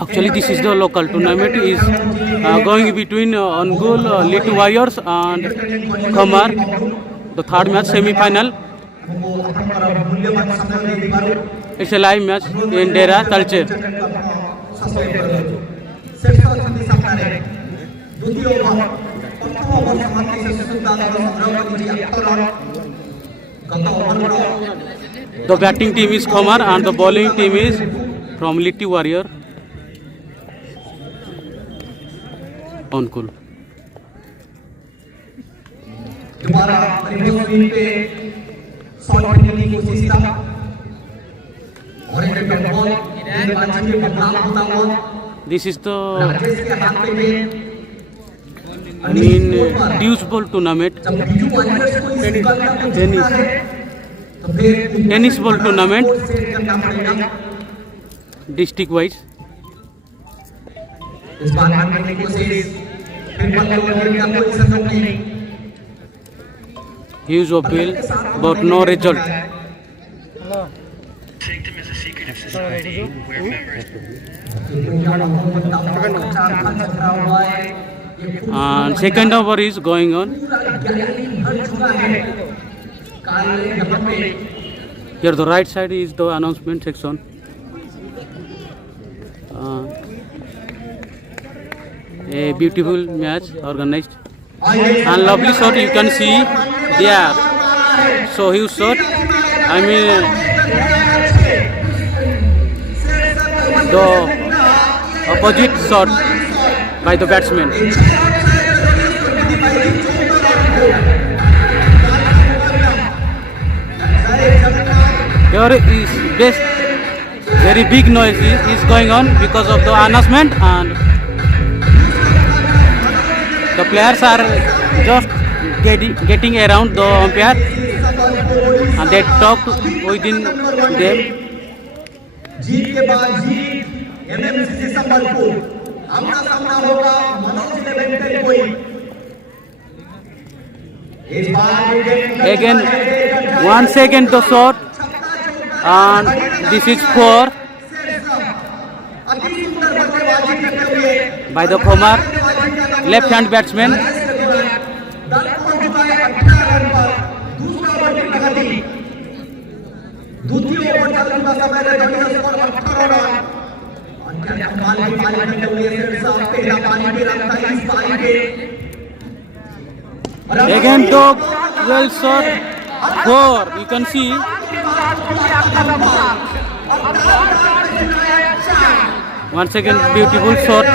Actually, this is the local tournament is going between Angul Litu Warriors and Khamar. The third match semi-final. It's a live match in Dera Talcher. The batting team is Khamar and the bowling team is from Litu Warrior. Angul. दोबारा reverse swing पे shot खेलने की कोशिश था और एक dot ball गेंदबाजी में बदलाव होता हुआ This is the राजेश के हाथ पे गेंद Deuce Ball tournament. जब बीजू वारियर्स को इस विकल्प को जीतना है तो फिर Tennis ball tournament. सेट करना पड़ेगा District wise. इस बार हारने की कोशिश फिर बल्ले का कोई संभव नहीं Huge appeal but no result. And second over is going on. Here the right side is the announcement section. A beautiful match organized and lovely shot you can see there. So huge shot. I mean the opposite shot by the batsman. Here is best very big noise is going on because of the announcement, and the players are just getting around the umpire and they talk within them. जीत के बाद जीत एमएमसीसी संबलपुर आमना सामना होगा Manoj eleven कोई इस बार Again, once again the shot, and this is four अति सुंदर बल्लेबाजी करते हुए by the Khamar left hand batsman. दल पहुंच चुका है 18 रन पर दूसरा ओवर की प्रगति द्वितीय ओवर चल चुका समय है जमीन स्कोर 18 रन और क्या कमाल की पारी करते हुए सिरसा पहला पारी पे रखता है इस पारी पे Again the well shot, four. You can see once again beautiful shot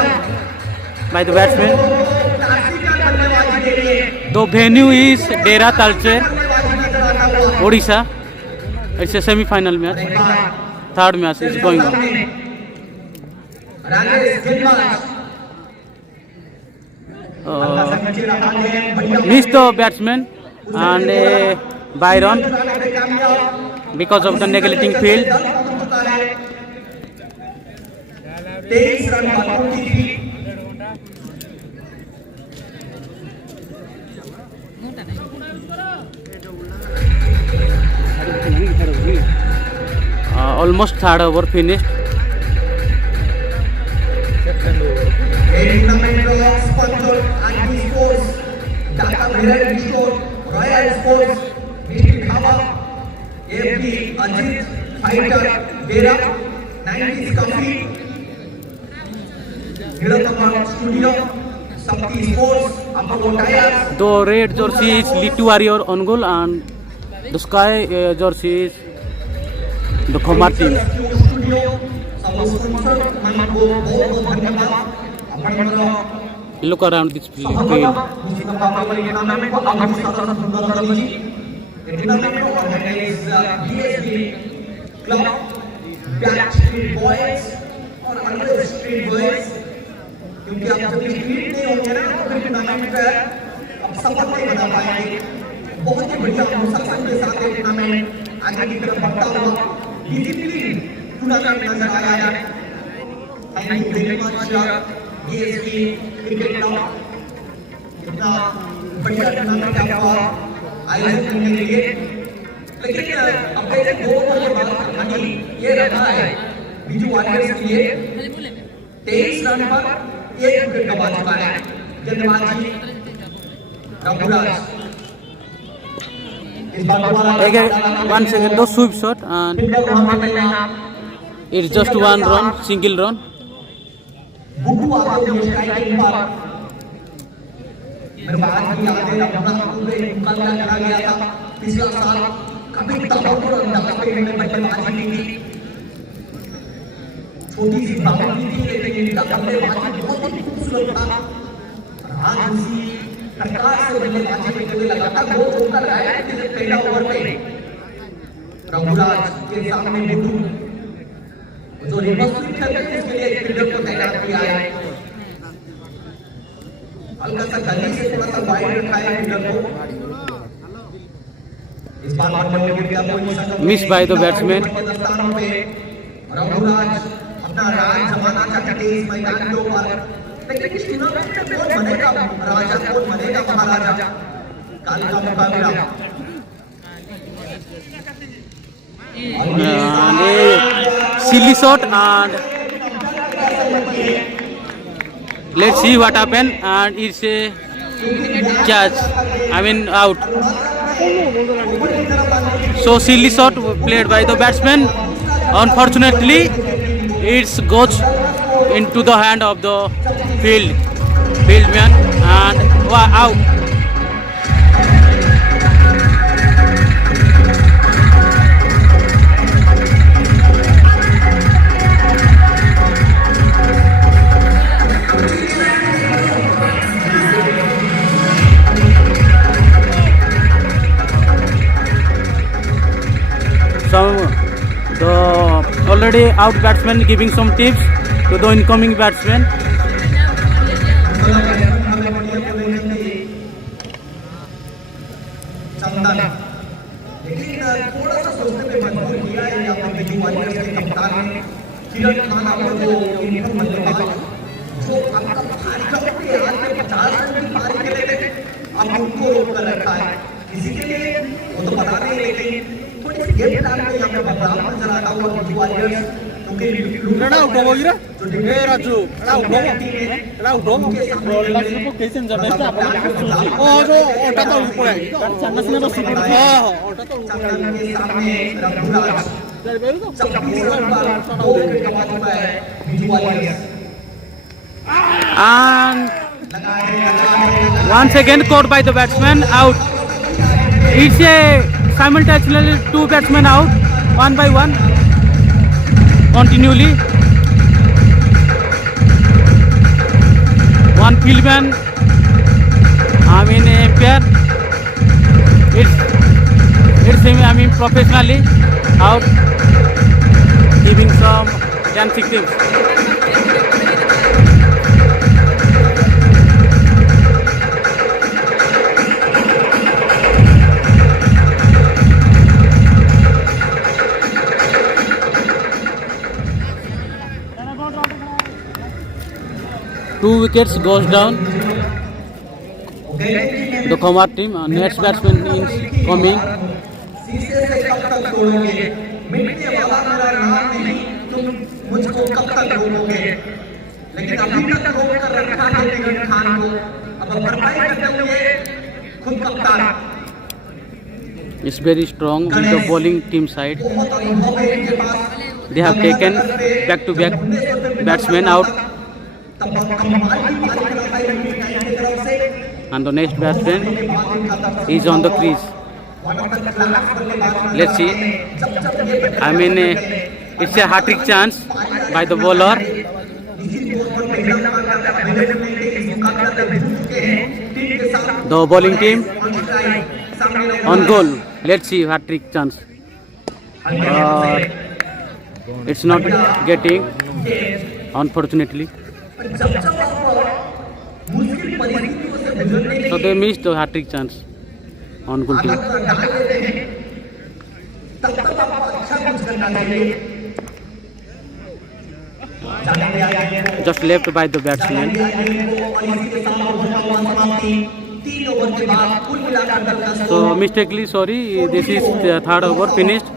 by the batsman. The venue is Dera Talcher, Odisha. It's a semi-final match. Third match is going on. Missed the batsman and Byron because of the neglecting field. 23 run बाकी थी Almost third over finished. Tournament sponsored IT sports Dhaka variety store royal sports mister Dhaba FD Ajit fighter Dera 90s coffee Neelkamal studio Shakti sports Apollo tyres. The red jersey is Litu Warrior Angul and the sky jersey is the Khamar team. Studio सब sponsor मन को बहुत धन्यवाद. Look around this field. Tournament को आगे सरस सुंदर करी टूर्नामेंट को organise DSB club back street boys और अंडर स्ट्रीट बॉयज क्योंकि अब जब स्ट्रीट नहीं होंगे ना तो फिर टूर्नामेंट अब सफल नहीं बना पाएंगे. बहुत ही बढ़िया अनुशासन के साथ ये टूर्नामेंट आगे की तरफ बढ़ता हुआ डिसिप्लिन टूर्नामेंट नजर आया है. Thank you very much DSB cricket club इतना बढ़िया टूर्नामेंट आपका आयोजन करने के लिए. लेकिन अब पहले 2 ओवर के बाद कहानी ये रखा है बीजू वॉरियर्स के लिए 23 रन पर 1 विकेट गंवा चुका है गेंदबाजी Raghuraj. Again, 1 second, no sweep shot, and it's just 1 run, single run. बुकू आते हुए स्ट्राइकिंग पर मेरे बात की यादें अपना पूरे निकल चला गया था पिछला साल कभी तबक्कुर अंदाज पे इन्होंने बल्लेबाजी की थी, छोटी सी बाउंड्री थी लेकिन इनका बल्लेबाजी बहुत ही खूबसूरत था। आज उसी प्रकार से बल्लेबाजी करते हुए लगातार 2 चौका लगाया है पहला ओवर पे रघुराज के सामने बुकू जो रिवर्स स्विंग करते हैं उसके लिए एक फील्डर को तैनात किया है, हल्का सा गली से थोड़ा सा वाइड रखा है फील्डर को। इस बार Missed by the batsman. Raghuraj अपना राज जमाना चाहते इस मैदान के ऊपर, लेकिन इस टूर्नामेंट में कौन बनेगा राजा, कौन बनेगा महाराजा, काल का मुकाबला। And a silly shot, and let's see what happened, and it's a catch, I mean out. So silly shot played by the batsman, unfortunately it goes into the hand of the fieldman, and out. The already out batsman giving some tips to the incoming batsman. लेकिन थोड़ा सा सोचने पे मजबूर किया है यहाँ पे बीजू वॉरियर्स के कप्तान ने किरण खान और जो यूनिफॉर्म बल्लेबाज जो आपका भारी अपने हाथ में 50 रन की पारी के लिए अब उनको रोक कर रखा है, इसी के लिए वो तो बता नहीं, लेकिन थोड़ी सी गेम प्लान में यहाँ पे बदलाव नजर आता हुआ बीजू वॉरियर्स क्योंकि Rana udah gira? Eh Raju, Rana udah lagi pun kesen jabe sta oh jo otta to upore chana sine to super otta to के सामने रघुराज 26 रन पर 2 विकेट गंवा चुका है Biju warriors. And once again caught by the batsman, out. It's a simultaneously 2 batsmen out, one by one, continually. One fieldman, I mean umpire. I mean professionally out, giving some dancing tips. Two wickets goes down. The Kumar team, next batsman is coming. शीशे से कब तक तोड़ोगे, मिटने वाला मेरा नाम नहीं, तुम मुझको कब तक रोकोगे, लेकिन अभी तक रोक कर रखा है किरण खान को, अब भरपाई करते हुए खुद कप्तान। It's very strong with the bowling team side. बहुत अनुभव है इनके पास। They have taken back-to-back batsmen out, तब कमाल की बात करता है इनकी तरफ से, and the next batsman is on the crease. Let's see. I mean, it's a hat-trick chance by the bowler. The bowling team on goal. Let's see, hat-trick chance. It's not getting, unfortunately. So they missed the hat-trick chance on goal team. Just left by the batsman. Over के बाद कुल मिलाकर दल का So mistakenly, sorry, this is the third over finished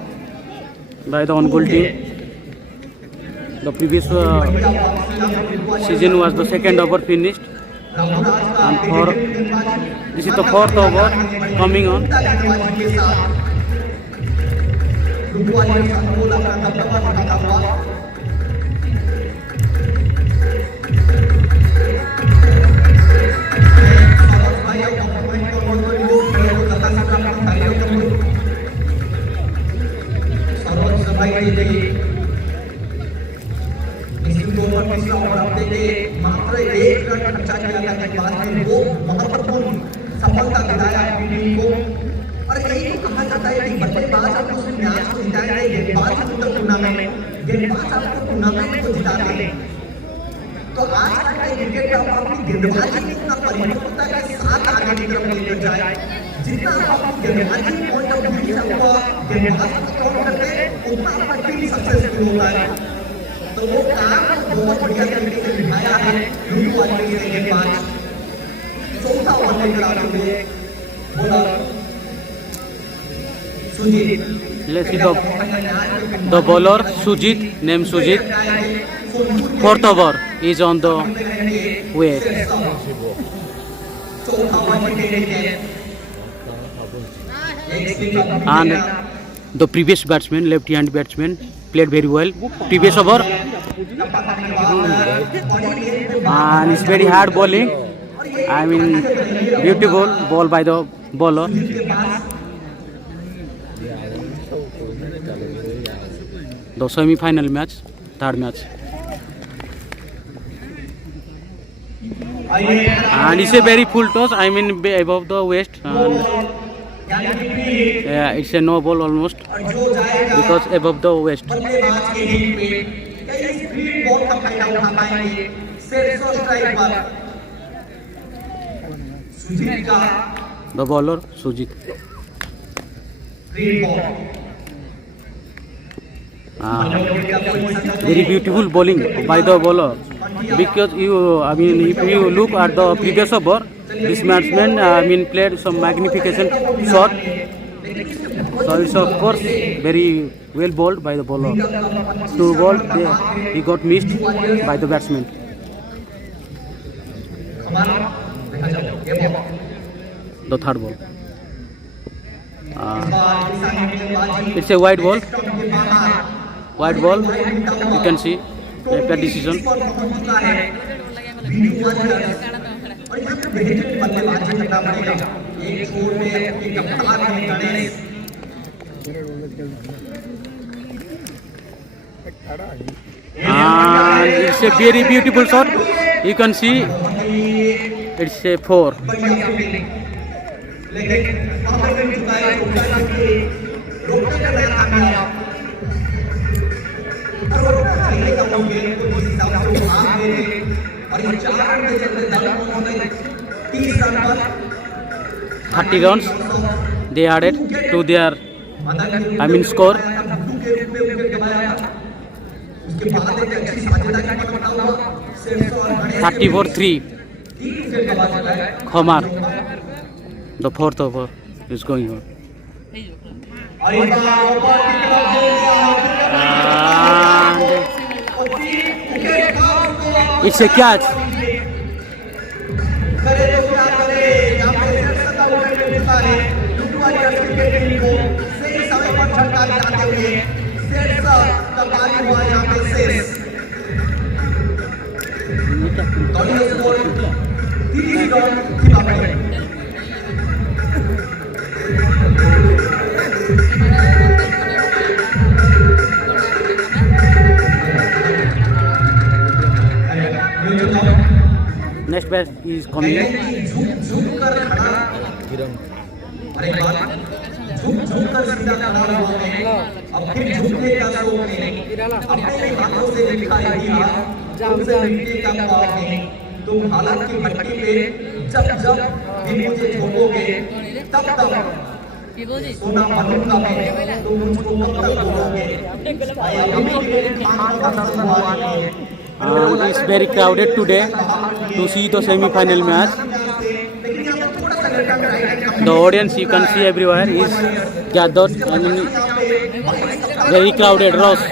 by the on goal team. The previous season was the second over finished, and for this is the fourth over coming on. मात्र एक run खर्चा किया था के बाद में वो महत्वपूर्ण सफलता दिलाया अपनी टीम को। और यही कहा जाता है कि बल्लेबाज आपको उस मैच को जिताएंगे, गेंदबाज आपको टूर्नामेंट आपको टूर्नामेंट को जिताते हैं। तो आज का क्रिकेट का अपनी गेंदबाजी की इतना परिपक्वता के साथ आगे निकल लेकर जाए, जितना आप गेंदबाजी पॉइंट ऑफ व्यू से आपको गेंदबाज को काउंट करते हैं, उतना आपका टीम सक्सेसफुल होता है। तो वो काम बहुत बढ़िया तरीके से निभाया है लुलू वाले के गेंदबाज। चौथा ओवर लेकर आते हुए bowler Sujit. Let's see the bowler Sujit, named Sujit. Fourth over is on the way. And the previous batsman, left-hand batsman, played very well. Previous over, and it's very hard bowling. I mean, beautiful ball by the bowler. The semi-final match, third match, and it's a very full toss. I mean, above the waist, and it's a no ball almost because above the waist. The bowler Sujit. Very beautiful bowling by the bowler, because I mean, if you look at the previous over, this batsman played some magnification shot. So it's of course very well bowled by the bowler. Two balls he got missed by the batsman. The third ball. It's a wide ball. White ball, you can see a bad decision. And it's a very beautiful shot. You can see it's a 4. और 30 runs they added to their score. उसके बाद एक अच्छी साझेदारी का बना हुआ 34-3 Khomar. The fourth over is going on. And it's a catch. Next bat is coming. अरे बात झुक कर सीधा खड़ा हुआ है, अब फिर झुकने का शौक है, अपने हाथों से लिखा है जब से मिट्टी का पाप है, तुम हालत की भट्टी पे जब जब भी मुझे झोंकोगे तब तब सोना बनूंगा मैं, तुम मुझको कब तक बोलोगे। It's very crowded today to see the semi-final match. the audience you can see everywhere is gathered. I mean, very crowded rows.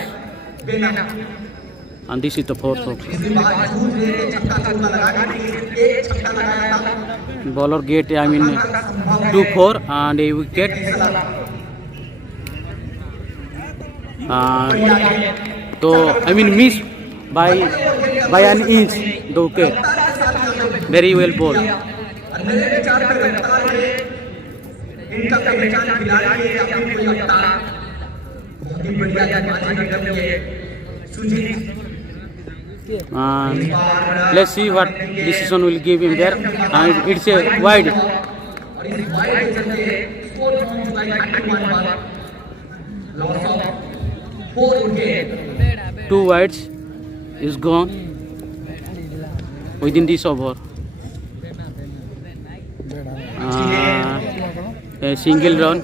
And this is the fourth over. Bowler get 2-4 and a wicket. So miss by an inch the wicket. Very well bowled. इनका पहचान खिलाड़ी है अपनी कोई अवतार बहुत ही बढ़िया गेंदबाजी कर रही है Sujit Let's see what decision will give him there. And it's a wide. और इस वाइड के चलते स्कोर पहुंच चुका है 31 पर loss of 4 wicket 2 wides is gone within this over. A single run.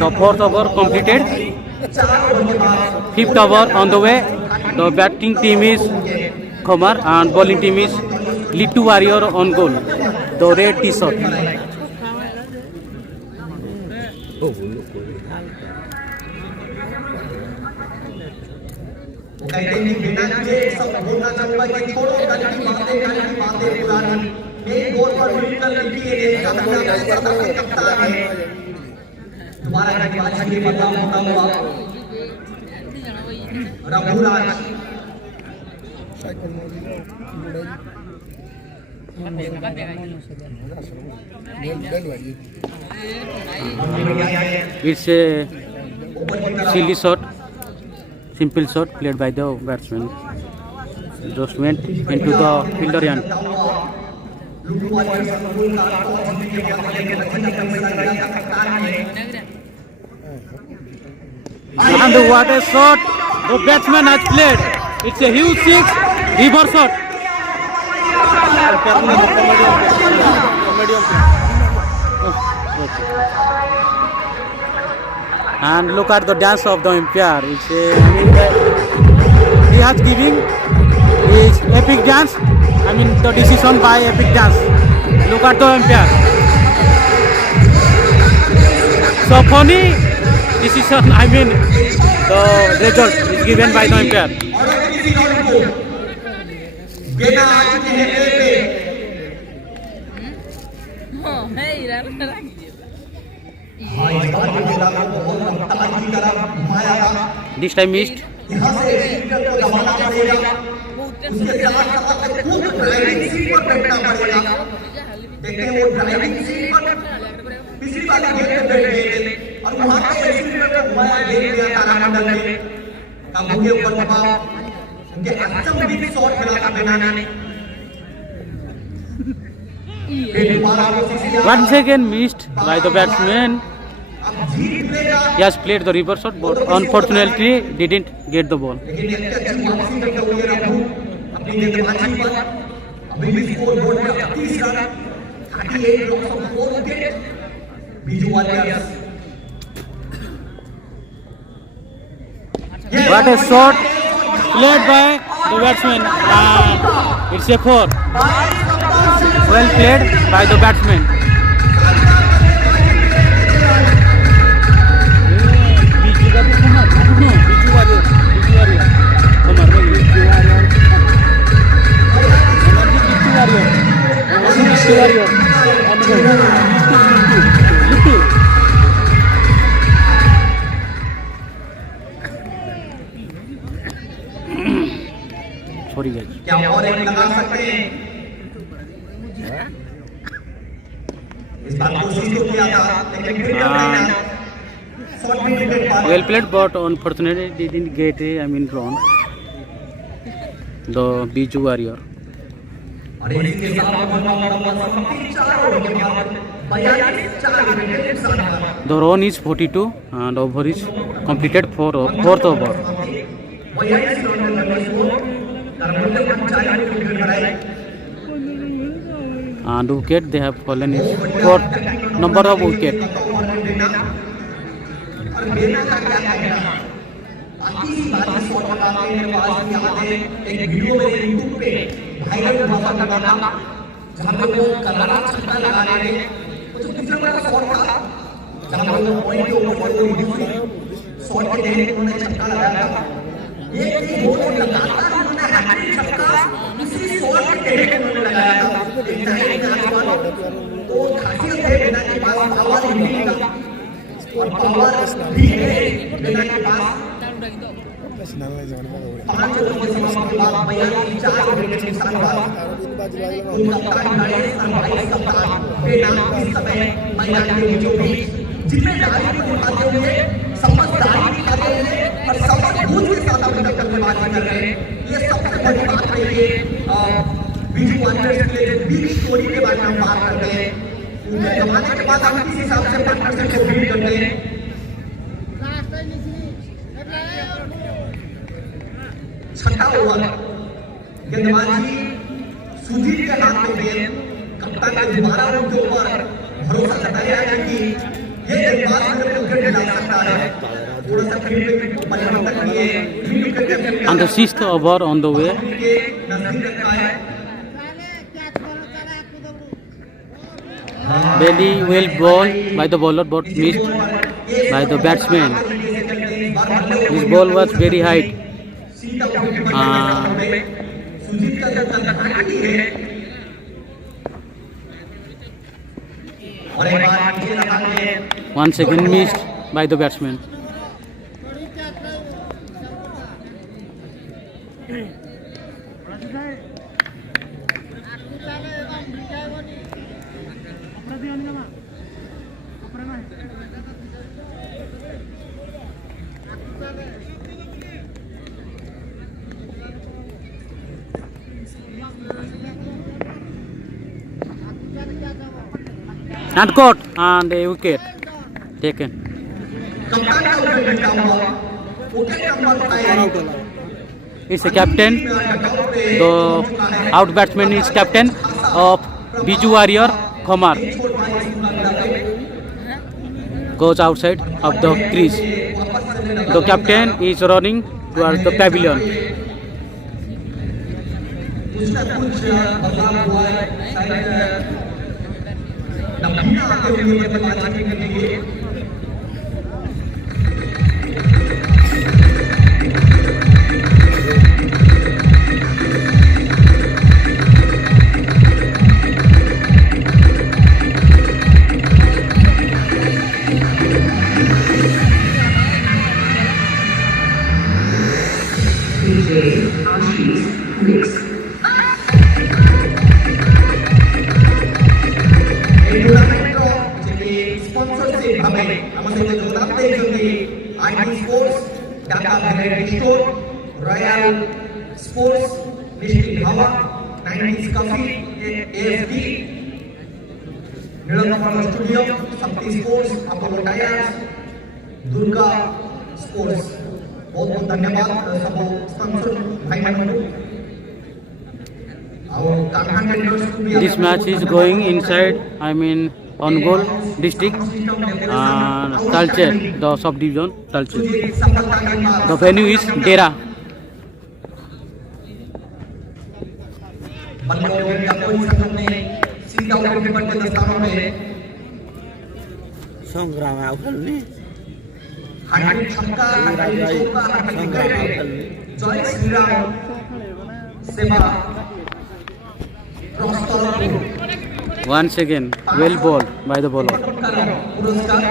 The fourth over completed. Fifth over on the way. The batting team is Khomar and bowling team is Littu Warrior on goal. The red T-shirt. कहते हैं बिना जे सब बोलना चाहूंगा कि छोड़ो कल की बातें पुरानी मेन गोल पर विकेट लिखी है इसका मतलब है सदर के कप्तान है दोबारा गेंदबाजी के बदलाव होता हुआ Raghuraj It's a silly shot, simple shot played by the batsman. Just went into the fielder end. And what a shot the batsman has played. It's a huge six, reverse shot. And look at the dance of the umpire. It's he has given his epic dance. The decision by epic dance. Look at the umpire. So funny decision. The result is given by the umpire. This time missed. Once again missed by the batsman. He has played the reverse shot, but unfortunately didn't get the ball. What a shot played by the batsman. It's a 4. Well played by the batsman. Sorry guys. क्या और एक लगा सकते हैं इस बार कोशिश तो किया था लेकिन फिर well played, but unfortunately didn't get run. The Biju Warrior. The run is 42 and over is completed for fourth over. And wicket they have fallen is 4th number of wicket. एक वीडियो मेरे YouTube पे viral हुआ था गाना जहां पे वो करारा छक्का लगा रहे थे वो जो दूसरा बड़ा शॉट था जहां पे वो पॉइंट के ऊपर वो शॉट के देने उन्होंने छक्का लगाया था ये वो लगातार उन्होंने हैट्रिक छक्का उसी शॉट के देने उन्होंने लगाया था तो खासियत है बिना के पास पावर नहीं का और पावर भी है बिना के पास 5 ओवर के समाप्ति के बाद 4 विकेट के साथ उनका खिलाड़ी सरवाइव कप्तान बेनाम इस समय मैदान के बीचों बीच जिम्मेदारी को निभाते हुए समझदारी दिखाते हुए और समझबूझ के साथ अपनी बल्लेबाजी कर रहे हैं ये सबसे बड़ी बात है ये बीजू वारियर्स के बिग स्टोरी के बारे में हम बात करते हैं उनके जमाने के बाद हम किस हिसाब से पार्टनरशिप को बिल्ड करते हैं छठा ओवर गेंदबाजी सुधीर के हाथ में गेंद कप्तान ने दोबारा उनके ऊपर भरोसा जताया है कि ये गेंदबाज मेरे को विकेट दिला सकता है थोड़ा सा फील्ड में परिवर्तन किए And the 6th over on the way. Very well ball by the bowler but missed by the batsman. This ball was very high. Once again missed by the batsman. And caught and a wicket taken. It's a captain. The out batsman is captain of Biju Warrior Khomar. Goes outside of the crease. The captain is running towards the pavilion. Royal Sports, Mishti Hawa, 90s Coffee, AFD, Nilakama Studio, Sakti Sports, Apollo Tires, Durga Sports. बहुत बहुत धन्यवाद सबको sponsor भाई बहनों और कारखान tenders को भी This match is going inside, I mean Ongole district and Talcher, the subdivision Talcher. The venue is Dera. बल्लेबाज का कोई संगम ने सीधा विकेट पर के दस्तानों में संग्राम आउटल में हैट्रिक छक्का हैट्रिक चौका हैट्रिक विकेट जय श्री राम सेवा Once again, well bowled by the bowler. पुरस्कार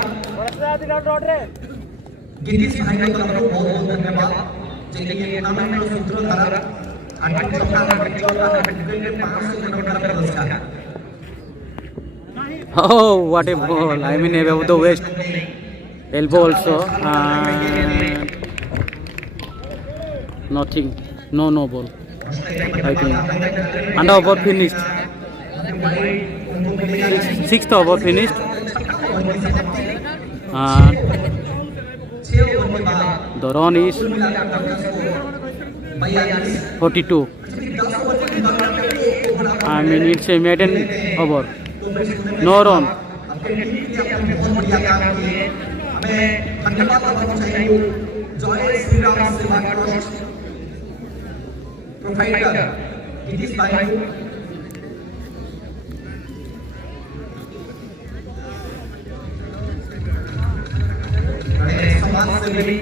गिरीश भाई को बहुत बहुत धन्यवाद जिनके ये टूर्नामेंट में सूत्रधार हैट्रिक छक्का हैट्रिक चौका हैट्रिक विकेट 500 करोड़ का पुरस्कार Oh, what a ball! I mean above the waist, elbow also, and nothing, no ball. I think. And over finished. Sixth over finished. The run is 42. I mean, it's a maiden over. No run. आपके team ने अपने बहुत बढ़िया काम किए। हमें धन्यवाद देना चाहिए जॉय श्री राम सेवा trust provider it is by you समाज सेवी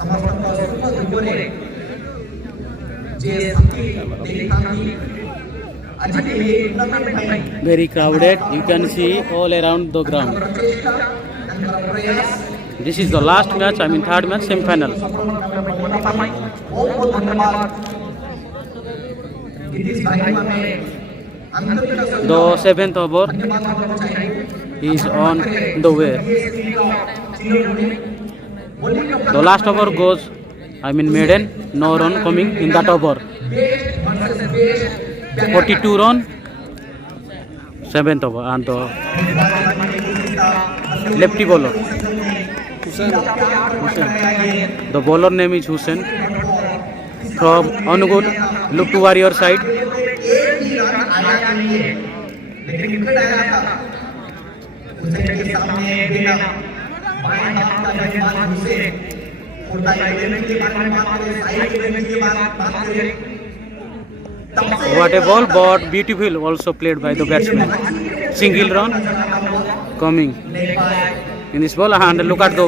समस्त सुपर दुबरे जे सती देखतानी Very crowded. You can see all around the ground. This is the last match. I mean, third match, semi-final. The seventh over is on the way. The last over goes, I mean, maiden. No run coming in that over. 42 run, 7th over, and the lefty bowler. Hussain. The bowler name is Hussain from Angul. Look to warrior side. What a ball, but beautiful also played by the batsman. Single run coming in this ball, and look at the,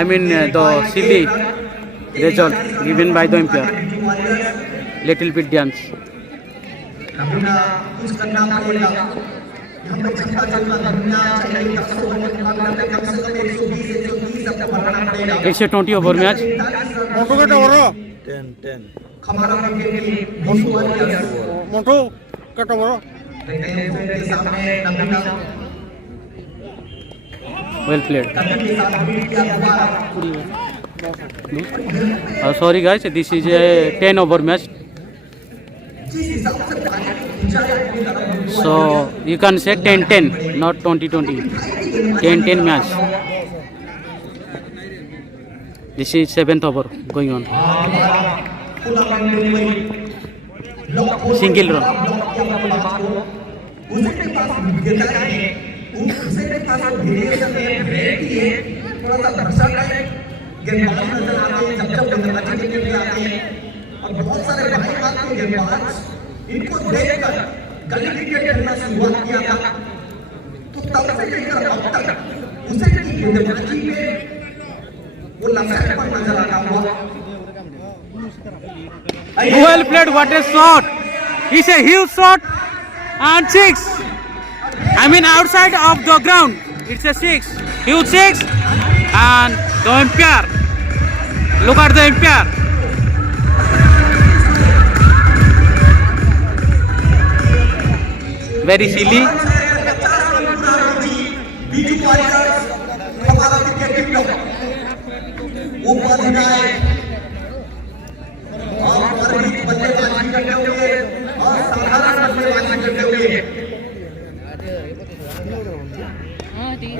I mean, the silly result given by the umpire. Little bit dance. It's a 20 over match. 10. Montu, kata bro. Well played. Sorry guys, this is a 10 over match. So you can say 10-10, not 20-20. 10-10 match. This is 7th over going on. Single run. इनको देखकर गली cricket खेलना शुरुआत किया था तो तब से लेकर अब तक उसे की गेंदबाजी में वो लचकपन नजर आता हुआ। Well played, what a shot! It's a huge shot and 6. I mean outside of the ground. It's a 6. Huge 6 and the umpire. Look at the umpire. Very silly.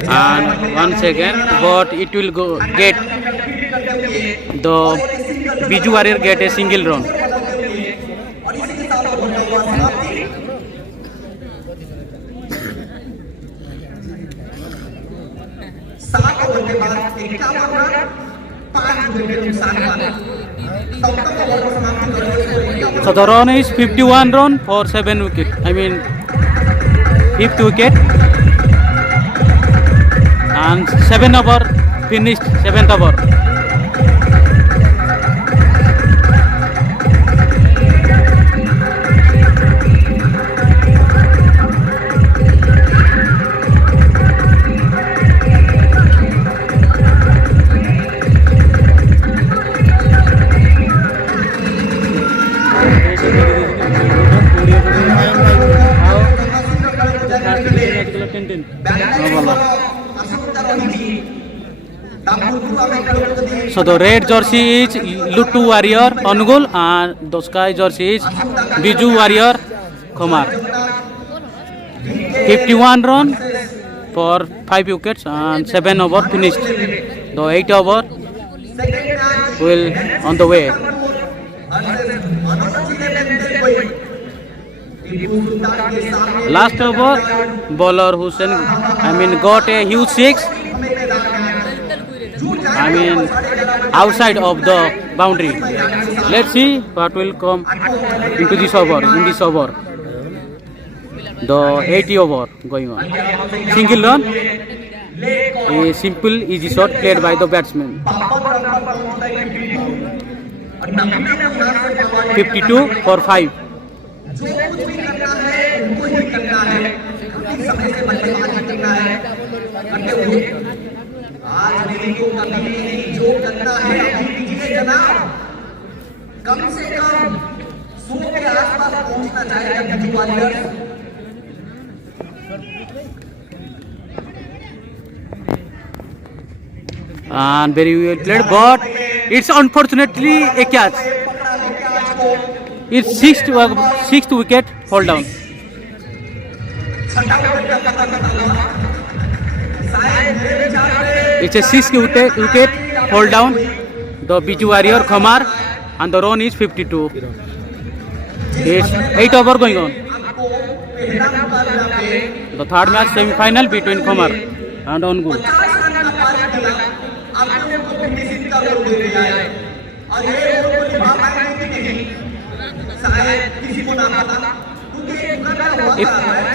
And 1 second, but it will go get the Biju Warrior get a single run. So the run is 51 run for 7 wicket. I mean 5th wicket. And 7 over finished, 7th over. So the red jersey is Lutu Warrior Angul and the sky jersey is Biju Warrior Khomar. 51 run for 5 wickets and 7 over finished. The 8 over will on the way. Last over, bowler Hussain, got a huge six. Outside of the boundary. Let's see what will come into this over. In this over, the 80 over going on. Single run. A simple, easy shot played by the batsman. 52 for 5. जो कुछ भी करना है उनको ही करना है, काफी समय से बल्लेबाजी करना है, करते हुए आज नहीं तो कभी नहीं, जो करना है अभी कीजिए जनाब। कम से कम 100 के आसपास पहुंचना चाहेगा Biju warriors. And very well played, but it's unfortunately a catch. It's sixth wicket fall down. It's a sixth wicket fall down. The Biju Warrior Khamar, and the run is 52. It's 8 over going on. The third match semi-final between Khamar and Ongul.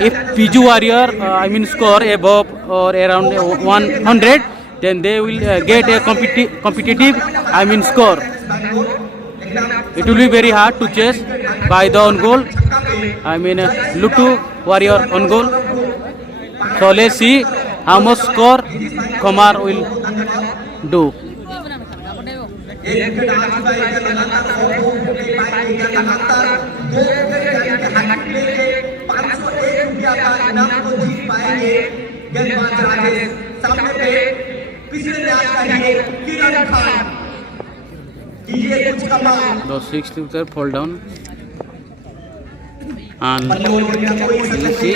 If Biju Warrior score above or around 100, then they will get a competitive score. It will be very hard to chase by the on goal. Look to Warrior on goal. So let's see how much score Khamar will do. The sixth wicket fall down. And let's see.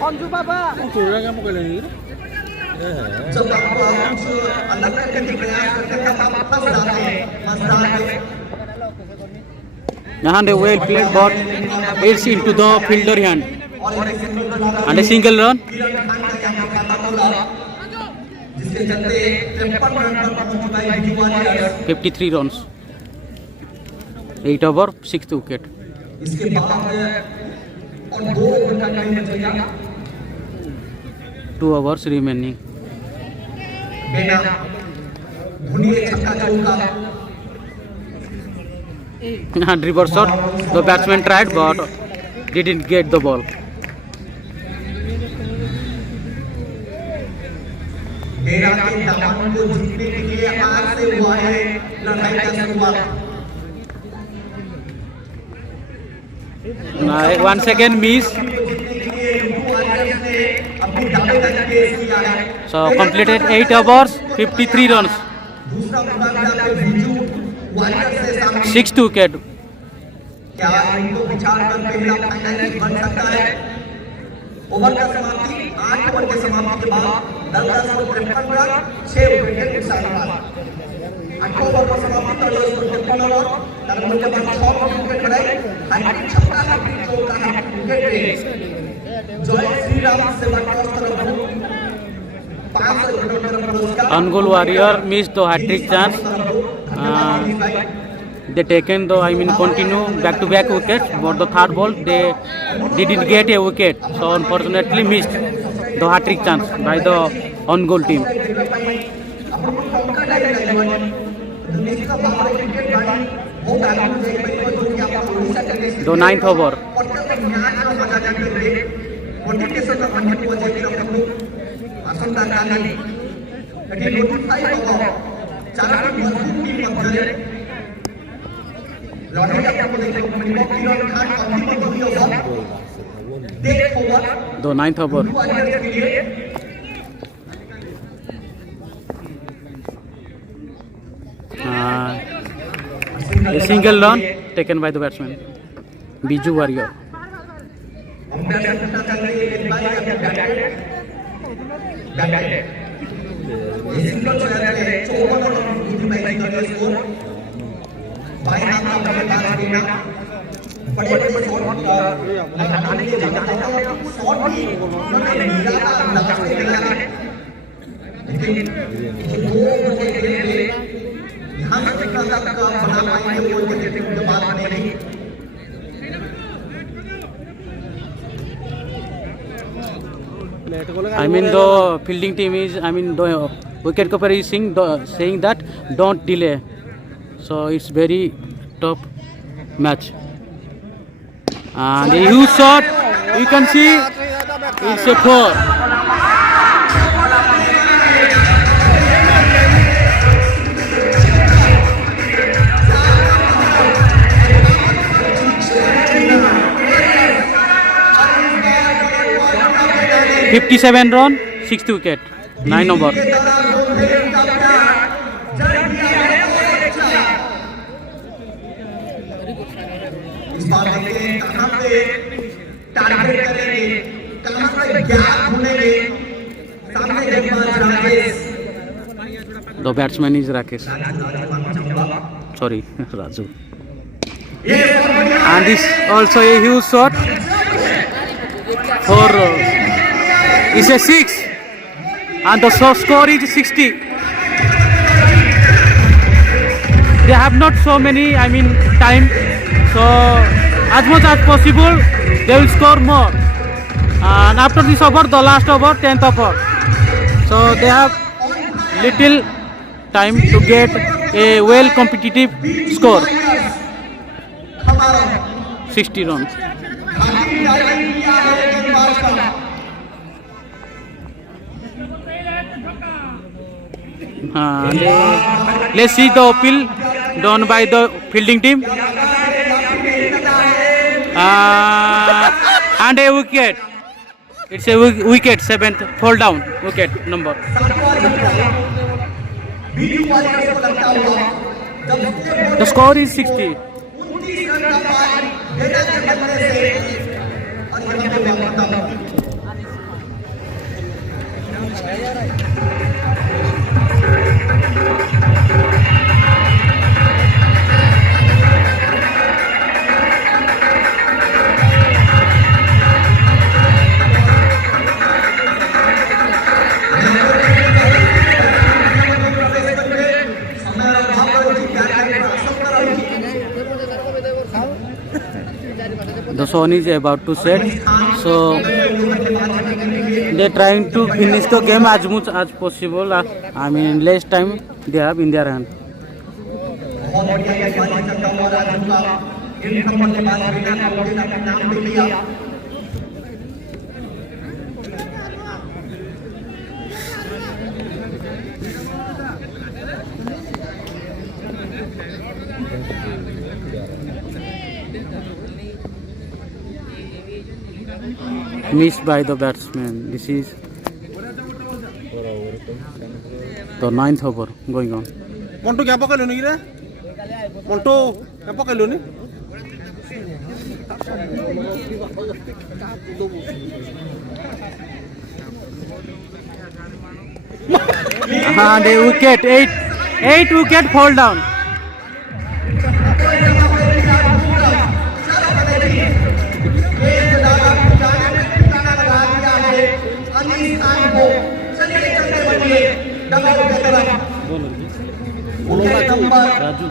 Sanju Baba थोड़ा काम कर लेंगे जब आप कुछ अलग करने की प्रयास करते हैं तब आप फंस जाते हैं And a well played ball, it's into the fielder hand. And a single run. जिसके चलते 53 रन पर पहुंच पाई Biju warriors. 53 runs. 8 over, 6th wicket. इसके बाद और 2 ओवर का टाइम बचेगा। 2 hours remaining. बेटा धोनी छक्का चौका। And reverse shot. The batsman tried but didn't get the ball. मेरा के दामन को जीतने के लिए आज से हुआ है लड़ाई का शुरुआत। Once again miss. So completed 8 overs, 53 runs. 6th wicket. क्या इनको विचार कर पहला फाइनलिस्ट बन सकता है? ओवर का समाप्ति 8 ओवर के समाप्ति के बाद 10-53 रन 6 विकेट के साथ 8 ओवर का समाप्ति 10-53 रन नंबर के बाद 6 विकेट बनाए हैट्रिक छक्का का चौका विकेट पे जय श्री राम से क्रॉस तरफ 500 किलोमीटर पुरस्कार Ongul Warrior missed the hat-trick chance. They taken the continue back-to-back wickets, but the third ball they didn't get a wicket, so unfortunately missed the hat-trick chance by the on-goal team. The 9th over. The 9th over. A single run taken by the batsman Biju Warrior. बाएं हाथ का बल्लेबाज देना बड़े-बड़े shot लगाने के लिए shot भी उन्होंने निराला अंदाज से लगाया है। लेकिन दो बचे खेल में यहाँ से कितना तक बना पाएंगे वो देखते हुए बात बनेगी। I mean the fielding team is, I mean the wicket keeper is saying that don't delay. So it's very tough match. And a huge shot, you can see it's a 4. $57 run, 6th wicket, 9 over. इस बार देखते हैं कहां पे target करेंगे, कहां पे gap ढूंढेंगे। सामने गेंदबाज Rakesh, The batsman is Rakesh. Sorry, Raju. And this also a huge shot for it's a 6, and the score is 60. They have not so many, I mean, time. So as much as possible, they will score more. And after this over, the last over, 10th over. So they have little time to get a well competitive score. 60 runs. Let's see the appeal done by the fielding team. And a wicket. It's a wicket, 7th, fall down wicket number. The score is 60. The sun is about to set, so they're trying to finish the game as much as possible. I mean, less time they have in their hand. Missed by the batsman. This is the 9th over going on. Montu kya pakailu ni re? Montu kya pakailu ni? And a wicket, 8 wicket fall down. Raju.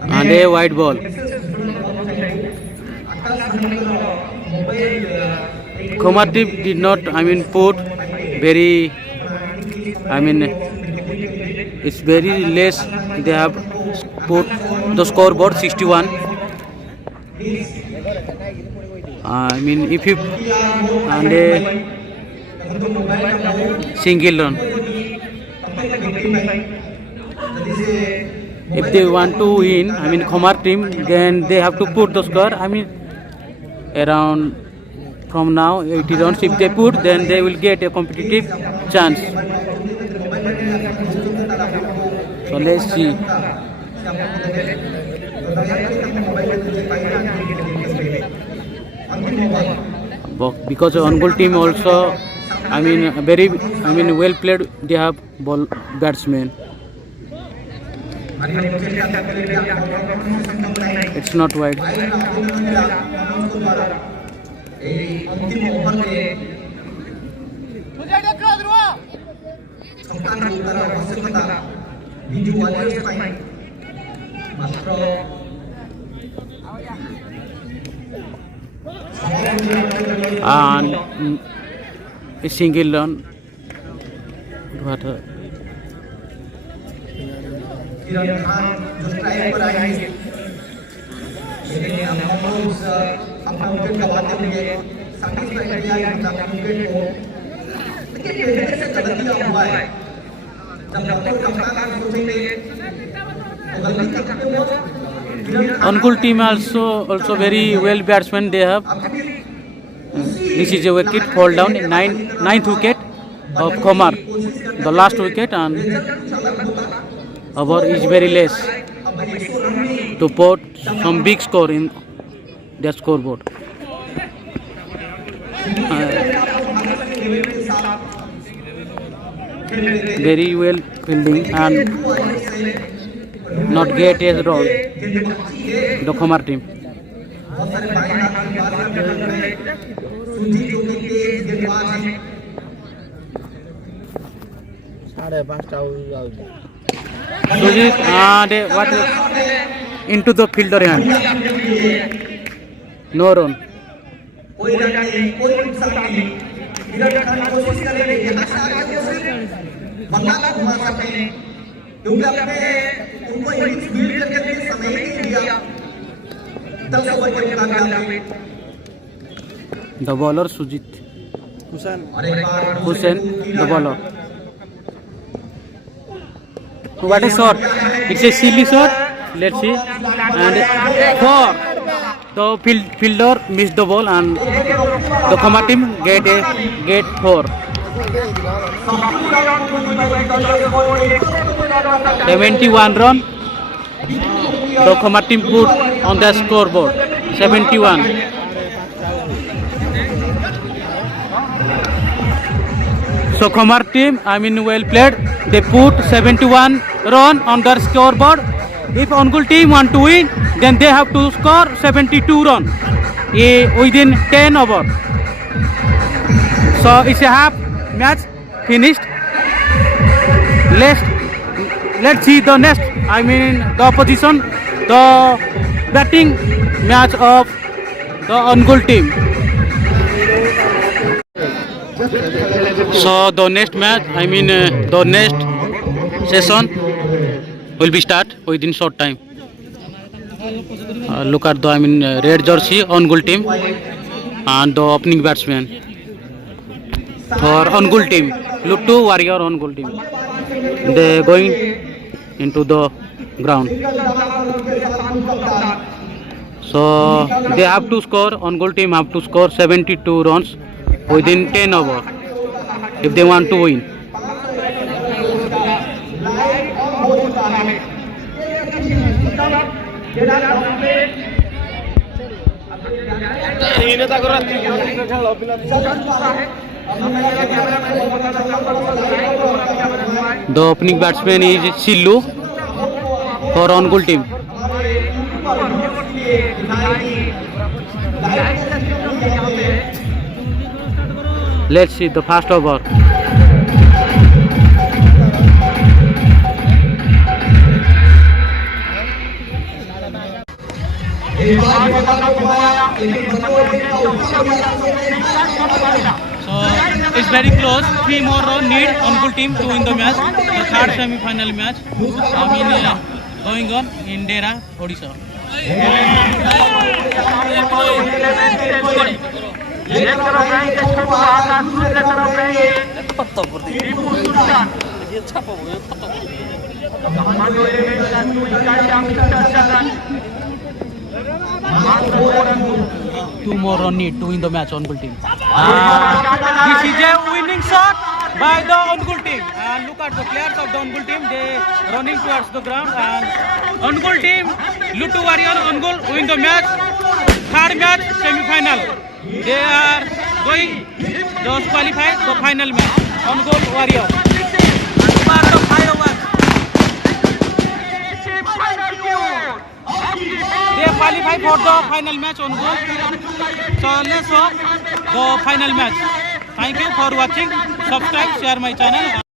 and a white ball. Khomar team did not, put very, it's very less. They have put the scoreboard 61. If you and a single run. If they want to win, Khomar team, then they have to put the score. Around from now 80 runs. If they put, then they will get a competitive chance. So let's see. Because on-goal team also, very, well played. They have ball batsmen. It's not wide. And a single run. किरण खान जो strike पर आई है, लेकिन अपना wicket गंवाते हुए satisfied किया है wicket को, लेकिन पहले से गलतियां हुआ है। जब कप्तान सोचेंगे तो गलती करते हो। On-goal team also very well batsmen they have. This is a wicket fall down, ninth wicket of Khomar, the last wicket, and over is very less to put some big score in their scoreboard. Very well fielding and not get a run, the Khomar team. Sujit what into the fielder hand. No run. The bowler Sujit Hussain, the bowler. What a shot! It's a silly shot. Let's see. And 4. The fielder missed the ball, and the Khomar team get 4. 71 run. The Khomar team put on the scoreboard. 71. So Khomar team, well played. They put 71 run on their scoreboard. If on-goal team want to win, then they have to score 72 run within 10 over. So it's a half match finished. Let's see the next. The opposition, the batting match of the on-goal team. So the next match, the next session will be start within short time. Look at the red jersey on-goal team and the opening batsman for on-goal team. Look to Warrior on-goal team. They going into the ground. So they have to score. On-goal team have to score 72 runs within 10 over if they want to win. The opening batsman is Sillu for on-goal team. Let's see the first over. is very close. 3 more need on goal team to win the match. The third semi-final match going on in Dera, Odisha. Two more run need to win the match on goal team. This is a winning shot by the on goal team. And look at the players of the on goal team. They running towards the ground. And on goal team, Lutu Warrior on goal win the match. Third match semi-final. They are going to qualify the final match. On goal Warrior. They qualify for the final match on goal. So let's hope the final match. Thank you for watching. Subscribe, share my channel.